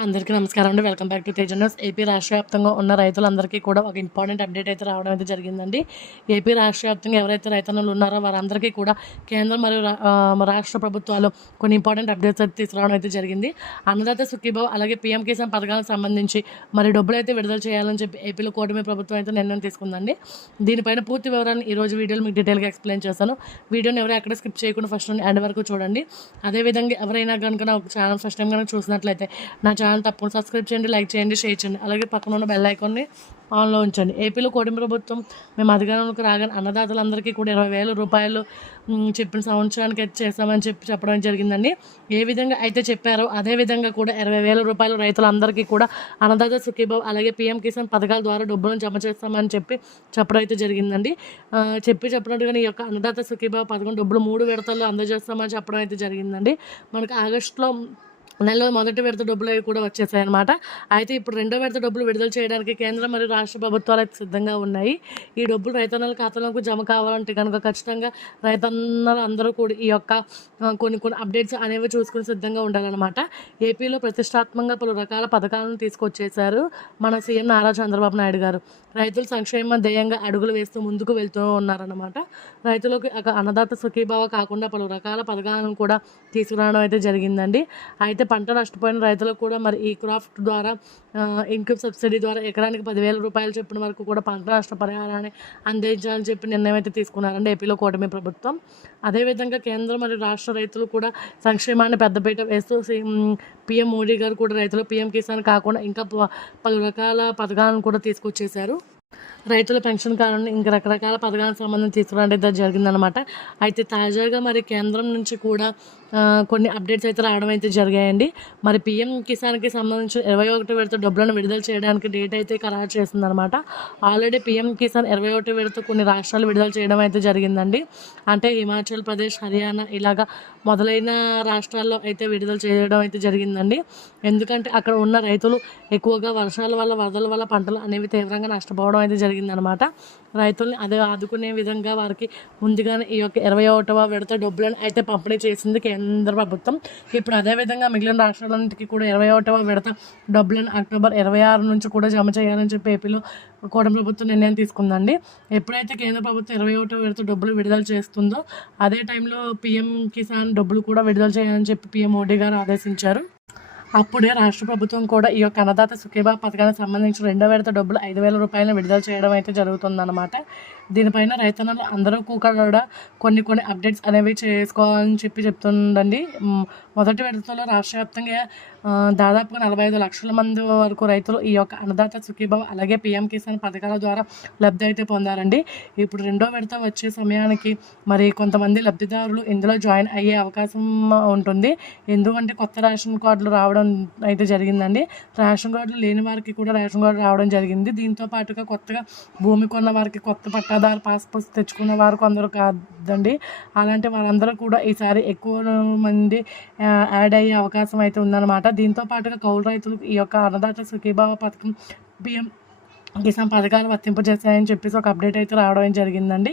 అందరికీ నమస్కారం అండి. Welcome back to Teja news AP రాష్ట్ర వ్యాప్తంగా ఉన్న రైతులందరికీ కూడా ఒక ఇంపార్టెంట్ అప్డేట్ అయితే రావడం అయితే జరిగిందండి. ఏపీ రాష్ట్ర వ్యాప్తంగా ఎవరైతే రైతన్నులు ఉన్నారో వారందరికీ కూడా కేంద్రం మరియు రా- రాష్ట్ర ప్రభుత్వాలు కొన్ని ఇంపార్టెంట్ అప్డేట్స్ అయితే తీసుకురావడం అయితే జరిగింది. అన్నదాత సుఖీభావ్ అలాగే పీఎం కిసాన్ పథకాలకు సంబంధించి మరి డబ్బులు అయితే విడుదల చేయాలని చెప్పి ఏపీలో కూటమి ప్రభుత్వం అయితే నిర్ణయం తీసుకుందండి. దీనిపైన పూర్తి వివరాన్ని ఈ రోజు వీడియోలో మీకు డీటెయిల్గా ఎక్స్ప్లెయిన్ చేస్తాను. వీడియోని ఎవరు ఎక్కడ స్కిప్ చేయకుండా ఫస్ట్ నుండి ఎండ్ వరకు చూడండి. అదేవిధంగా ఎవరైనా కనుక నా ఛానల్ ఫస్ట్ టైం కనుక చూసినట్లయితే నా ఛానల్ తప్పకుండా సబ్స్క్రైబ్ చేయండి లైక్ చేయండి షేర్ చేయండి. అలాగే పక్కన ఉన్న బెల్ ఐకాన్ని ఆన్లో ఉంచండి. ఏపీలో కోటి ప్రభుత్వం మేము అధికారంలోకి రాగానే అన్నదాతలందరికీ కూడా ఇరవై వేల రూపాయలు చెప్పిన సంవత్సరానికి అయితే చేస్తామని చెప్పి చెప్పడం జరిగిందండి. ఏ విధంగా అయితే చెప్పారో అదే విధంగా కూడా ఇరవై వేల రూపాయలు రైతులందరికీ కూడా అన్నదాత సుఖీభావ్ అలాగే పీఎం కిసాన్ పథకాల ద్వారా డబ్బులను జమ చేస్తామని చెప్పి చెప్పడం అయితే జరిగిందండి. చెప్పి చెప్పినట్టుగానే ఈ యొక్క అన్నదాత సుఖీభావ్ పథకం డబ్బులు మూడు విడతల్లో అందజేస్తామని చెప్పడం అయితే జరిగిందండి. మనకు ఆగస్టులో నెలలో మొదటి విడత డబ్బులు అవి కూడా వచ్చేసాయి అనమాట అయితే ఇప్పుడు రెండో విడత డబ్బులు విడుదల చేయడానికి కేంద్రం మరియు రాష్ట్ర ప్రభుత్వాలు అయితే సిద్ధంగా ఉన్నాయి. ఈ డబ్బులు రైతన్నల ఖాతాలోకి జమ కావాలంటే కనుక ఖచ్చితంగా రైతన్నలు అందరూ కూడా ఈ యొక్క కొన్ని కొన్ని అప్డేట్స్ అనేవి చూసుకుని సిద్ధంగా ఉండాలన్నమాట. ఏపీలో ప్రతిష్టాత్మకంగా పలు రకాల పథకాలను తీసుకొచ్చేశారు మన సీఎం నారా చంద్రబాబు నాయుడు గారు. రైతుల సంక్షేమ ధ్యేయంగా అడుగులు వేస్తూ ముందుకు వెళ్తూ ఉన్నారన్నమాట. రైతులకు ఒక అన్నదాత సుఖీభావ కాకుండా పలు రకాల పథకాలను కూడా తీసుకురావడం అయితే జరిగిందండి. అయితే పంట నష్టపోయిన రైతులకు కూడా మరి ఈ క్రాఫ్ట్ ద్వారా ఇన్కమ్ సబ్సిడీ ద్వారా ఎకరానికి పదివేల రూపాయలు చెప్పిన వరకు కూడా పంట నష్ట పరిహారాన్ని అందించాలని చెప్పి నిర్ణయం అయితే తీసుకున్నారండి ఏపీలో కూటమి ప్రభుత్వం. అదేవిధంగా కేంద్రం మరియు రాష్ట్ర రైతులు కూడా సంక్షేమాన్ని పెద్దపీట వేస్తూ పిఎం మోడీ గారు కూడా రైతులు పిఎం కిసాన్ కాకుండా ఇంకా ప- పలు రకాల పథకాలను కూడా తీసుకొచ్చేశారు. రైతుల పెన్షన్ కారణం ఇంకా రకరకాల పథకాలకు సంబంధించి తీసుకురావడం అయితే జరిగిందనమాట అయితే తాజాగా మరి కేంద్రం నుంచి కూడా కొన్ని అప్డేట్స్ అయితే రావడం అయితే జరిగాయండి. మరి పిఎం కిసాన్కి సంబంధించి ఇరవై ఒకటి విడత డబ్బులను విడుదల చేయడానికి డేట్ అయితే ఖరారు చేసిందనమాట ఆల్రెడీ పిఎం కిసాన్ ఇరవై ఒకటి విడత కొన్ని రాష్ట్రాలు విడుదల చేయడం అయితే జరిగిందండి. అంటే హిమాచల్ ప్రదేశ్ హర్యానా ఇలాగా మొదలైన రాష్ట్రాల్లో అయితే విడుదల చేయడం అయితే జరిగిందండి. ఎందుకంటే అక్కడ ఉన్న రైతులు ఎక్కువగా వర్షాల వల్ల వరదల వల్ల పంటలు అనేవి తీవ్రంగా నష్టపోవడం అయితే జరిగిందనమాట రైతుల్ని అదే ఆదుకునే విధంగా వారికి ముందుగానే ఈ యొక్క ఇరవై ఒకటవ విడత డబ్బులను అయితే పంపిణీ చేసింది కేంద్ర ప్రభుత్వం. ఇప్పుడు అదేవిధంగా మిగిలిన రాష్ట్రాలన్నింటికి కూడా ఇరవై ఒకటవ విడత డబ్బులను అక్టోబర్ ఇరవై ఆరు నుంచి కూడా జమ చేయాలని చెప్పి ఏపీలో కూటమి ప్రభుత్వం నిర్ణయం తీసుకుందండి. ఎప్పుడైతే కేంద్ర ప్రభుత్వం ఇరవై ఒకటో విడత డబ్బులు విడుదల చేస్తుందో అదే టైంలో పీఎం కిసాన్ డబ్బులు కూడా విడుదల చేయాలని చెప్పి పీఎం మోడీ గారు ఆదేశించారు. అప్పుడే రాష్ట్ర ప్రభుత్వం కూడా ఈ యొక్క అన్నదాత సుఖీభా పథకానికి సంబంధించి రెండో విడత డబ్బులు ఐదు వేల రూపాయలను విడుదల చేయడం అయితే జరుగుతుందన్నమాట. దీనిపైన రైతన్నలు అందరూ కూడా కొన్ని కొన్ని అప్డేట్స్ అనేవి చేసుకోవాలని చెప్పి చెప్తుందండి మొదటి విడతలో రాష్ట్ర వ్యాప్తంగా దాదాపుగా నలభై ఐదు లక్షల మంది వరకు రైతులు ఈ యొక్క అన్నదాత సుఖీభావ అలాగే పిఎం కిసాన్ పథకాల ద్వారా లబ్ధి అయితే పొందారండి. ఇప్పుడు రెండో విడత వచ్చే సమయానికి మరి కొంతమంది లబ్ధిదారులు ఇందులో జాయిన్ అయ్యే అవకాశం ఉంటుంది. ఎందుకంటే కొత్త రేషన్ కార్డులు రావడం అయితే జరిగిందండి. రేషన్ కార్డులు లేని వారికి కూడా రేషన్ కార్డు రావడం జరిగింది. దీంతో పాటుగా కొత్తగా భూమి కొన్న వారికి కొత్త పట్టాదారు పాస్పోర్ట్ తెచ్చుకున్న వారు కొందరు కాదండి. అలాంటి వారందరూ కూడా ఈసారి ఎక్కువ మంది యాడ్ అయ్యే అవకాశం అయితే ఉందన్నమాట. దీంతో పాటుగా కౌలు రైతులు ఈ యొక్క అన్నదాత సుఖీభావ పథకం పిఎం కిసాన్ పథకాలు వర్తింపజేస్తాయని చెప్పేసి ఒక అప్డేట్ అయితే రావడం జరిగిందండి.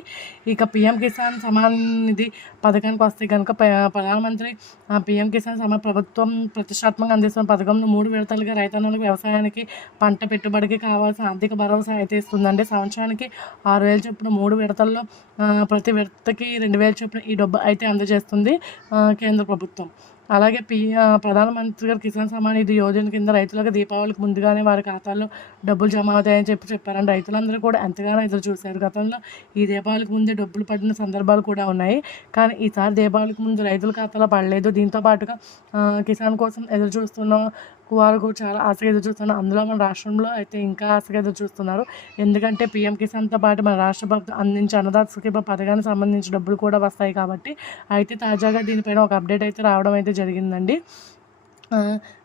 ఇక పిఎం కిసాన్ సమాన్ నిధి పథకానికి వస్తే కనుక ప్రధానమంత్రి పీఎం పిఎం కిసాన్ సమాన్ ప్రభుత్వం ప్రతిష్టాత్మకంగా అందిస్తున్న పథకంలో మూడు విడతలుగా రైతన్నులకు వ్యవసాయానికి పంట పెట్టుబడికి కావాల్సిన ఆర్థిక భరోసా అయితే ఇస్తుందండి. సంవత్సరానికి ఆరు వేలు చొప్పున మూడు విడతల్లో ప్రతి విడతకి రెండు వేలు చొప్పున ఈ డబ్బు అయితే అందజేస్తుంది కేంద్ర ప్రభుత్వం. అలాగే పి ప్రధానమంత్రి గారు కిసాన్ సమ్మాన్ నిధి యోజన కింద రైతులకు దీపావళికి ముందుగానే వారి ఖాతాల్లో డబ్బులు జమ అవుతాయని చెప్పి చెప్పారండి. రైతులందరూ కూడా ఎంతగానో ఎదురు చూశారు. గతంలో ఈ దీపావళికి ముందే డబ్బులు పడిన సందర్భాలు కూడా ఉన్నాయి. కానీ ఈసారి దీపావళికి ముందు రైతుల ఖాతాలో పడలేదు. దీంతో పాటుగా కిసాన్ కోసం ఎదురు చూస్తున్న వారు కూడా చాలా ఆశగా ఎదురు చూస్తున్నారు అందులో మన రాష్ట్రంలో అయితే ఇంకా ఆశగా ఎదురు చూస్తున్నారు ఎందుకంటే పీఎం కిసాన్తో పాటు మన రాష్ట్ర ప్రభుత్వం అందించే అన్నదాత సుఖీభ పథకానికి సంబంధించి డబ్బులు కూడా వస్తాయి కాబట్టి అయితే తాజాగా దీనిపైన ఒక అప్డేట్ అయితే రావడం అయితే జరిగిందండి.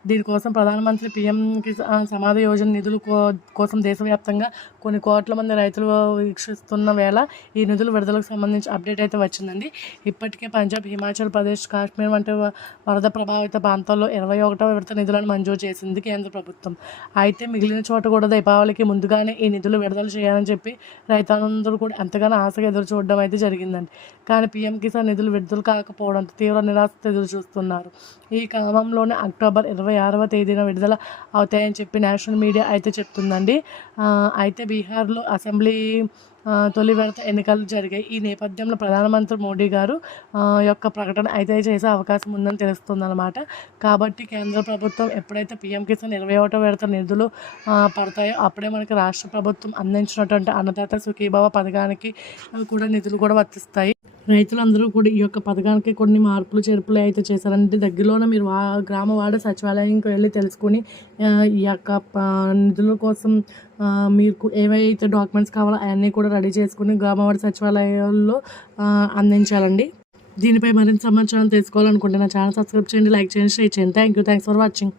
దీనికోసం ప్రధానమంత్రి పిఎం కిసాన్ సమాధి యోజన నిధులు కో కోసం దేశవ్యాప్తంగా కొన్ని కోట్ల మంది రైతులు వీక్షిస్తున్న వేళ ఈ నిధుల విడుదలకు సంబంధించి అప్డేట్ అయితే వచ్చిందండి. ఇప్పటికే పంజాబ్ హిమాచల్ ప్రదేశ్ కాశ్మీర్ వంటి వరద ప్రభావిత ప్రాంతాల్లో ఇరవై ఒకటవ విడత నిధులను మంజూరు చేసింది కేంద్ర ప్రభుత్వం. అయితే మిగిలిన చోట కూడా దీపావళికి ముందుగానే ఈ నిధులు విడుదల చేయాలని చెప్పి రైతులందరూ కూడా ఎంతగానో ఆశగా ఎదురు చూడడం అయితే జరిగిందండి. కానీ పీఎం కిసాన్ నిధులు విడుదల కాకపోవడంతో తీవ్ర నిరాశ ఎదురు చూస్తున్నారు. ఈ క్రమంలోనే అక్టోబర్ ఇరవై ఇరవై ఆరవ తేదీన విడుదల అవుతాయని చెప్పి నేషనల్ మీడియా అయితే చెప్తుందండి. అయితే బీహార్లో అసెంబ్లీ తొలి విడత ఎన్నికలు జరిగాయి. ఈ నేపథ్యంలో ప్రధానమంత్రి మోడీ గారు యొక్క ప్రకటన అయితే చేసే అవకాశం ఉందని తెలుస్తుందన్నమాట. కాబట్టి కేంద్ర ప్రభుత్వం ఎప్పుడైతే పీఎం కిసాన్ ఇరవై ఒకటో విడత నిధులు పడతాయో అప్పుడే మనకి రాష్ట్ర ప్రభుత్వం అందించినటువంటి అన్నదాత సుఖీభావ పథకానికి కూడా నిధులు కూడా వర్తిస్తాయి. రైతులందరూ కూడా ఈ యొక్క పథకానికి కొన్ని మార్పులు చేర్పులు అయితే చేశారంటే దగ్గరలోనే మీరు వా గ్రామ వాడ సచివాలయంకి వెళ్ళి తెలుసుకుని ఈ యొక్క నిధుల కోసం మీకు ఏవైతే డాక్యుమెంట్స్ కావాలో అవన్నీ కూడా రెడీ చేసుకుని గ్రామవాడ సచివాలయాల్లో అందించాలండి. దీనిపై మరింత సమాచారం తెలుసుకోవాలనుకుంటే నా ఛానల్ సబ్స్క్రైబ్ చేయండి లైక్ చేయండి షేర్ చేయండి. Thank you thanks for watching